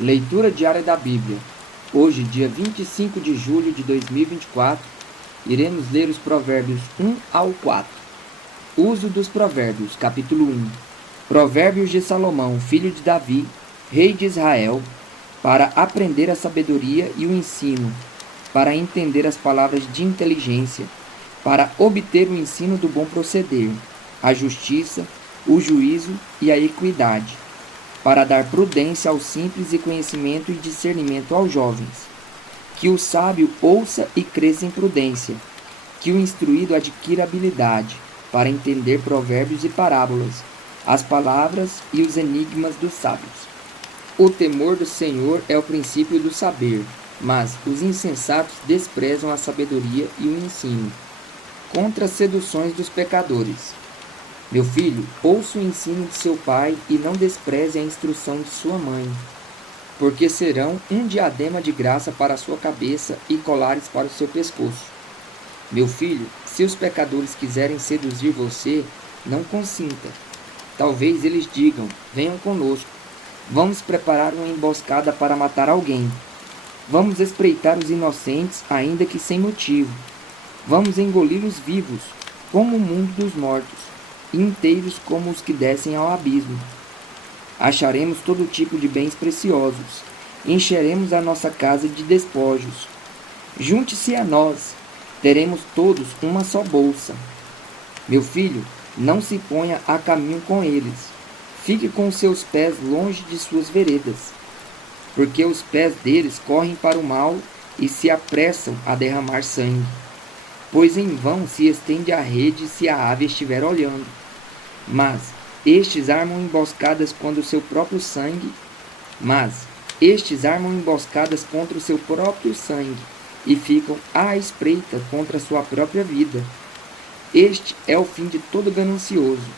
Leitura diária da Bíblia. Hoje, dia 25 de julho de 2024, iremos ler os provérbios 1 ao 4. Uso dos provérbios, capítulo 1. Provérbios de Salomão, filho de Davi, rei de Israel, para aprender a sabedoria e o ensino, para entender as palavras de inteligência, para obter o ensino do bom proceder, a justiça, o juízo e a equidade, para dar prudência aos simples e conhecimento e discernimento aos jovens. Que o sábio ouça e cresça em prudência, que o instruído adquira habilidade, para entender provérbios e parábolas, as palavras e os enigmas dos sábios. O temor do Senhor é o princípio do saber, mas os insensatos desprezam a sabedoria e o ensino. Contra as seduções dos pecadores. Meu filho, ouça o ensino de seu pai e não despreze a instrução de sua mãe, porque serão um diadema de graça para a sua cabeça e colares para o seu pescoço. Meu filho, se os pecadores quiserem seduzir você, não consinta. Talvez eles digam: venham conosco. Vamos preparar uma emboscada para matar alguém. Vamos espreitar os inocentes, ainda que sem motivo. Vamos engoli-los vivos, como o mundo dos mortos, e inteiros como os que descem ao abismo. Acharemos todo tipo de bens preciosos, encheremos a nossa casa de despojos. Junte-se a nós, teremos todos uma só bolsa. Meu filho, não se ponha a caminho com eles, fique com seus pés longe de suas veredas, porque os pés deles correm para o mal e se apressam a derramar sangue. Pois em vão se estende a rede se a ave estiver olhando. Mas estes armam emboscadas contra o seu próprio sangue. contra o seu próprio sangue e ficam à espreita contra a sua própria vida. Este é o fim de todo ganancioso,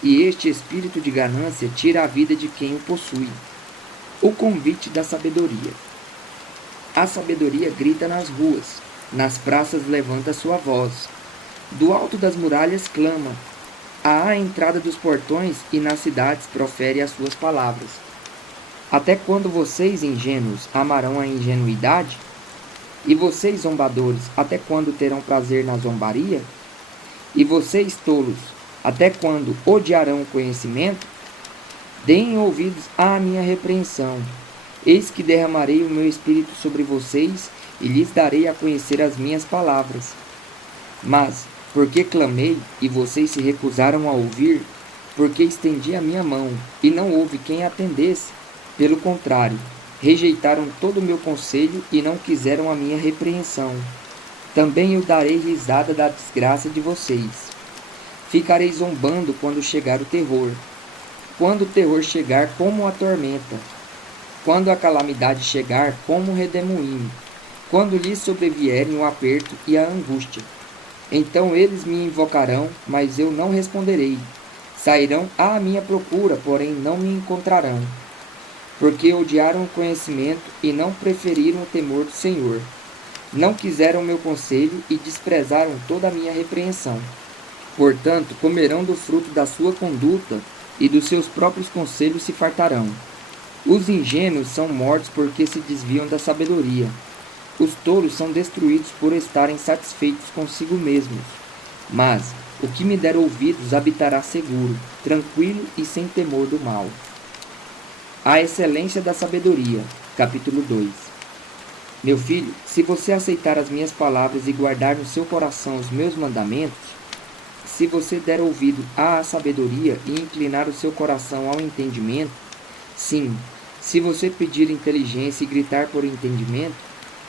e este espírito de ganância tira a vida de quem o possui. O convite da sabedoria. A sabedoria grita nas ruas. Nas praças levanta sua voz. Do alto das muralhas clama. À entrada dos portões e nas cidades profere as suas palavras. Até quando vocês, ingênuos, amarão a ingenuidade? E vocês, zombadores, até quando terão prazer na zombaria? E vocês, tolos, até quando odiarão o conhecimento? Deem ouvidos à minha repreensão. Eis que derramarei o meu espírito sobre vocês e lhes darei a conhecer as minhas palavras. Mas, porque clamei e vocês se recusaram a ouvir, porque estendi a minha mão e não houve quem atendesse, pelo contrário, rejeitaram todo o meu conselho e não quiseram a minha repreensão. Também eu darei risada da desgraça de vocês. Ficarei zombando quando chegar o terror. Quando o terror chegar como a tormenta. Quando a calamidade chegar como um redemoinho. Quando lhes sobrevierem o aperto e a angústia. Então eles me invocarão, mas eu não responderei. Sairão à minha procura, porém não me encontrarão. Porque odiaram o conhecimento e não preferiram o temor do Senhor. Não quiseram meu conselho e desprezaram toda a minha repreensão. Portanto, comerão do fruto da sua conduta e dos seus próprios conselhos se fartarão. Os ingênuos são mortos porque se desviam da sabedoria. Os tolos são destruídos por estarem satisfeitos consigo mesmos. Mas o que me der ouvidos habitará seguro, tranquilo e sem temor do mal. A excelência da sabedoria. Capítulo 2. Meu filho, se você aceitar as minhas palavras e guardar no seu coração os meus mandamentos, se você der ouvido à sabedoria e inclinar o seu coração ao entendimento, sim, se você pedir inteligência e gritar por entendimento,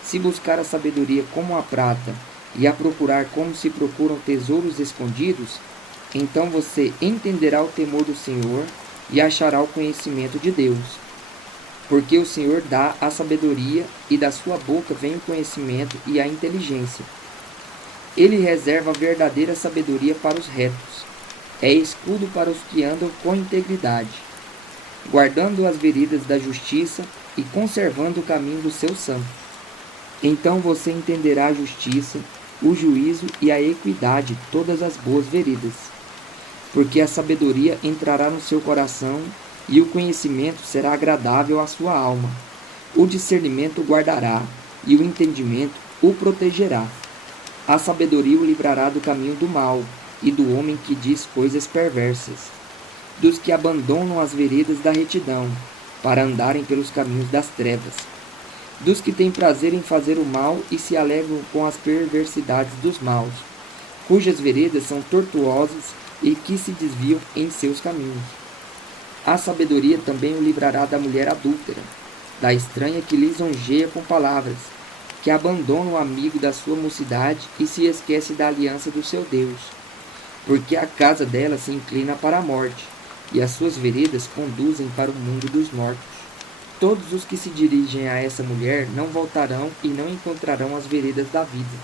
se buscar a sabedoria como a prata e a procurar como se procuram tesouros escondidos, então você entenderá o temor do Senhor e achará o conhecimento de Deus. Porque o Senhor dá a sabedoria e da sua boca vem o conhecimento e a inteligência. Ele reserva a verdadeira sabedoria para os retos. É escudo para os que andam com integridade, guardando as veredas da justiça e conservando o caminho dos seus santos. Então você entenderá a justiça, o juízo e a equidade, todas as boas veredas. Porque a sabedoria entrará no seu coração e o conhecimento será agradável à sua alma. O discernimento o guardará, e o entendimento o protegerá. A sabedoria o livrará do caminho do mal, e do homem que diz coisas perversas, dos que abandonam as veredas da retidão, para andarem pelos caminhos das trevas, dos que têm prazer em fazer o mal e se alegram com as perversidades dos maus, cujas veredas são tortuosas e que se desviam em seus caminhos. A sabedoria também o livrará da mulher adúltera, da estranha que lisonjeia com palavras, que abandona o amigo da sua mocidade e se esquece da aliança do seu Deus, porque a casa dela se inclina para a morte, e as suas veredas conduzem para o mundo dos mortos. Todos os que se dirigem a essa mulher não voltarão e não encontrarão as veredas da vida.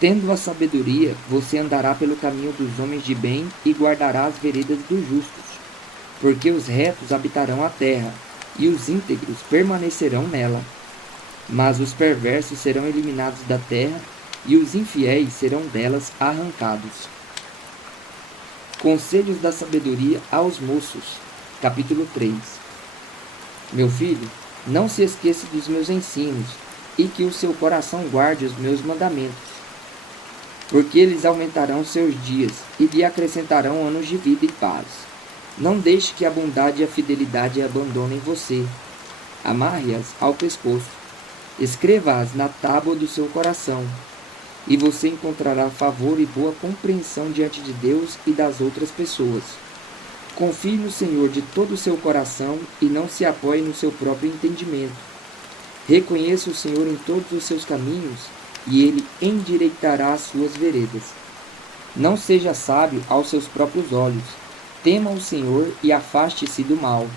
Tendo a sabedoria, você andará pelo caminho dos homens de bem e guardará as veredas dos justos, porque os retos habitarão a terra, e os íntegros permanecerão nela. Mas os perversos serão eliminados da terra, e os infiéis serão delas arrancados. Conselhos da sabedoria aos moços. Capítulo 3. Meu filho, não se esqueça dos meus ensinos, e que o seu coração guarde os meus mandamentos, porque eles aumentarão seus dias, e lhe acrescentarão anos de vida e paz. Não deixe que a bondade e a fidelidade abandonem você. Amarre-as ao pescoço. Escreva-as na tábua do seu coração, e você encontrará favor e boa compreensão diante de Deus e das outras pessoas. Confie no Senhor de todo o seu coração e não se apoie no seu próprio entendimento. Reconheça o Senhor em todos os seus caminhos, e Ele endireitará as suas veredas. Não seja sábio aos seus próprios olhos. Tema o Senhor e afaste-se do mal.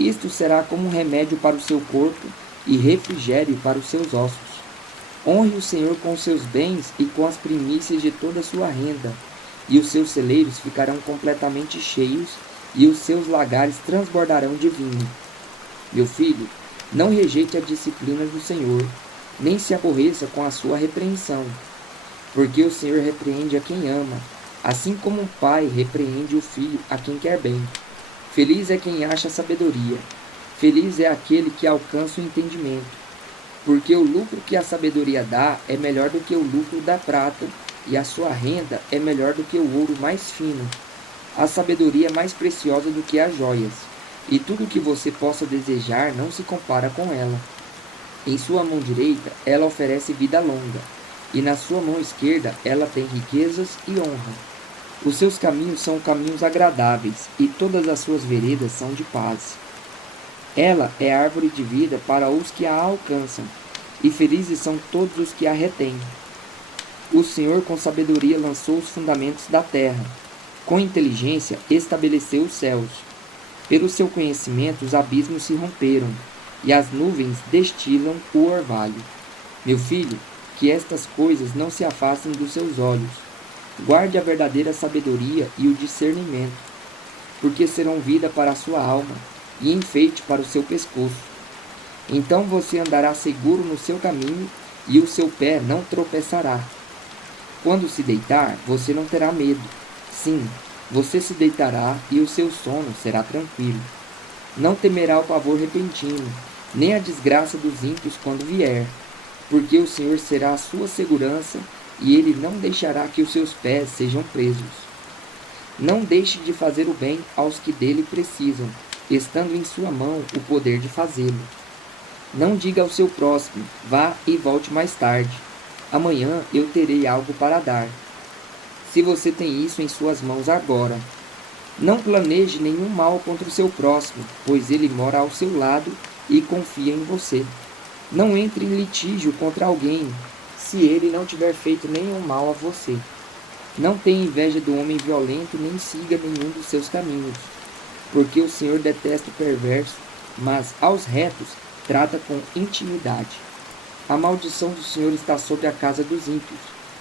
Isto será como um remédio para o seu corpo e refrigério para os seus ossos. Honre o Senhor com os seus bens e com as primícias de toda a sua renda, e os seus celeiros ficarão completamente cheios, e os seus lagares transbordarão de vinho. Meu filho, não rejeite a disciplina do Senhor, nem se aborreça com a sua repreensão, porque o Senhor repreende a quem ama, assim como um pai repreende o filho a quem quer bem. Feliz é quem acha sabedoria, feliz é aquele que alcança o entendimento, porque o lucro que a sabedoria dá é melhor do que o lucro da prata, e a sua renda é melhor do que o ouro mais fino. A sabedoria é mais preciosa do que as joias, e tudo o que você possa desejar não se compara com ela. Em sua mão direita ela oferece vida longa, e na sua mão esquerda ela tem riquezas e honra. Os seus caminhos são caminhos agradáveis, e todas as suas veredas são de paz. Ela é árvore de vida para os que a alcançam, e felizes são todos os que a retêm. O Senhor com sabedoria lançou os fundamentos da terra, com inteligência estabeleceu os céus. Pelo seu conhecimento os abismos se romperam, e as nuvens destilam o orvalho. Meu filho, que estas coisas não se afastem dos seus olhos. Guarde a verdadeira sabedoria e o discernimento, porque serão vida para a sua alma e enfeite para o seu pescoço. Então você andará seguro no seu caminho, e o seu pé não tropeçará. Quando se deitar, você não terá medo. Sim, você se deitará e o seu sono será tranquilo. Não temerá o pavor repentino, nem a desgraça dos ímpios quando vier, porque o Senhor será a sua segurança, e Ele não deixará que os seus pés sejam presos. Não deixe de fazer o bem aos que dele precisam, estando em sua mão o poder de fazê-lo. Não diga ao seu próximo, vá e volte mais tarde. Amanhã eu terei algo para dar. Se você tem isso em suas mãos agora. Não planeje nenhum mal contra o seu próximo, pois ele mora ao seu lado e confia em você. Não entre em litígio contra alguém, se ele não tiver feito nenhum mal a você. Não tenha inveja do homem violento, nem siga nenhum dos seus caminhos, porque o Senhor detesta o perverso, mas aos retos trata com intimidade. A maldição do Senhor está sobre a casa dos ímpios,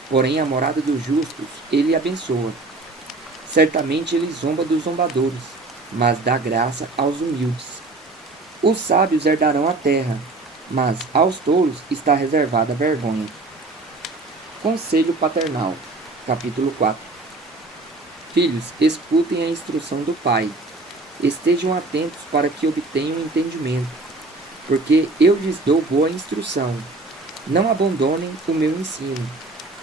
porém a morada dos justos ele abençoa. Certamente ele zomba dos zombadores, mas dá graça aos humildes. Os sábios herdarão a terra, mas aos tolos está reservada a vergonha. Conselho paternal. Capítulo 4. Filhos, escutem a instrução do pai. Estejam atentos para que obtenham entendimento. porque eu lhes dou boa instrução. Não abandonem o meu ensino.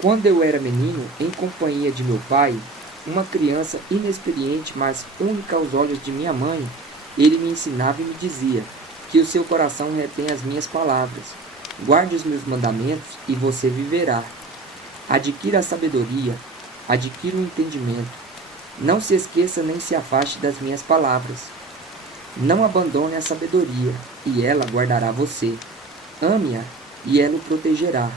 Quando eu era menino, em companhia de meu pai, uma criança inexperiente, mas única aos olhos de minha mãe, ele me ensinava e me dizia que o seu coração retém as minhas palavras. Guarde os meus mandamentos e você viverá. Adquira a sabedoria, adquira o entendimento. Não se esqueça nem se afaste das minhas palavras. Não abandone a sabedoria, e ela guardará você. Ame-a, e ela o protegerá.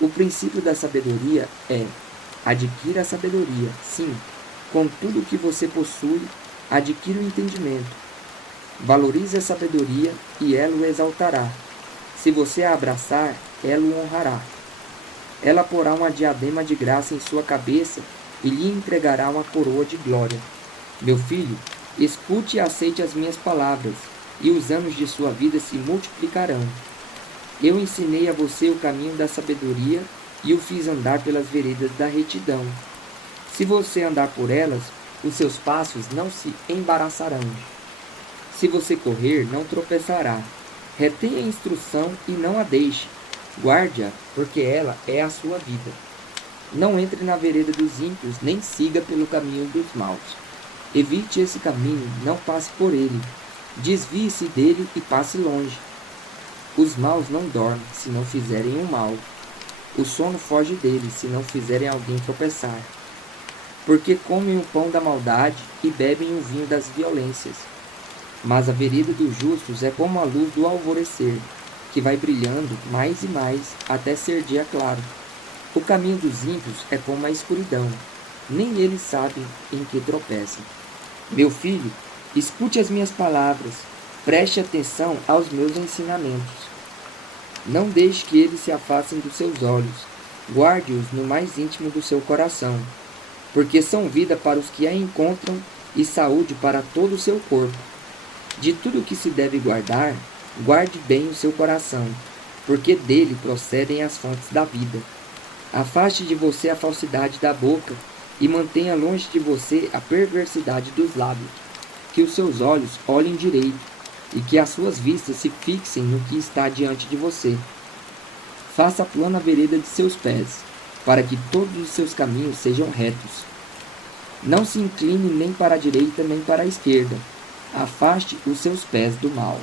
O princípio da sabedoria é: adquira a sabedoria, sim, com tudo o que você possui, adquira o entendimento. Valorize a sabedoria, e ela o exaltará. Se você a abraçar, ela o honrará. Ela porá uma diadema de graça em sua cabeça e lhe entregará uma coroa de glória. Meu filho, escute e aceite as minhas palavras, e os anos de sua vida se multiplicarão. Eu ensinei a você o caminho da sabedoria e o fiz andar pelas veredas da retidão. Se você andar por elas, os seus passos não se embaraçarão. Se você correr, não tropeçará. Retenha a instrução e não a deixe. Guarde-a, porque ela é a sua vida. Não entre na vereda dos ímpios, nem siga pelo caminho dos maus. Evite esse caminho, não passe por ele. Desvie-se dele e passe longe. Os maus não dormem, se não fizerem o mal. O sono foge deles, se não fizerem alguém tropeçar. Porque comem o pão da maldade e bebem o vinho das violências. Mas a vereda dos justos é como a luz do alvorecer, que vai brilhando mais e mais até ser dia claro. O caminho dos ímpios é como a escuridão, nem eles sabem em que tropeçam. Meu filho, escute as minhas palavras, preste atenção aos meus ensinamentos. Não deixe que eles se afastem dos seus olhos, guarde-os no mais íntimo do seu coração, porque são vida para os que a encontram e saúde para todo o seu corpo. De tudo o que se deve guardar, guarde bem o seu coração, porque dele procedem as fontes da vida. Afaste de você a falsidade da boca e mantenha longe de você a perversidade dos lábios. Que os seus olhos olhem direito e que as suas vistas se fixem no que está diante de você. Faça plana a vereda de seus pés, para que todos os seus caminhos sejam retos. Não se incline nem para a direita nem para a esquerda. Afaste os seus pés do mal.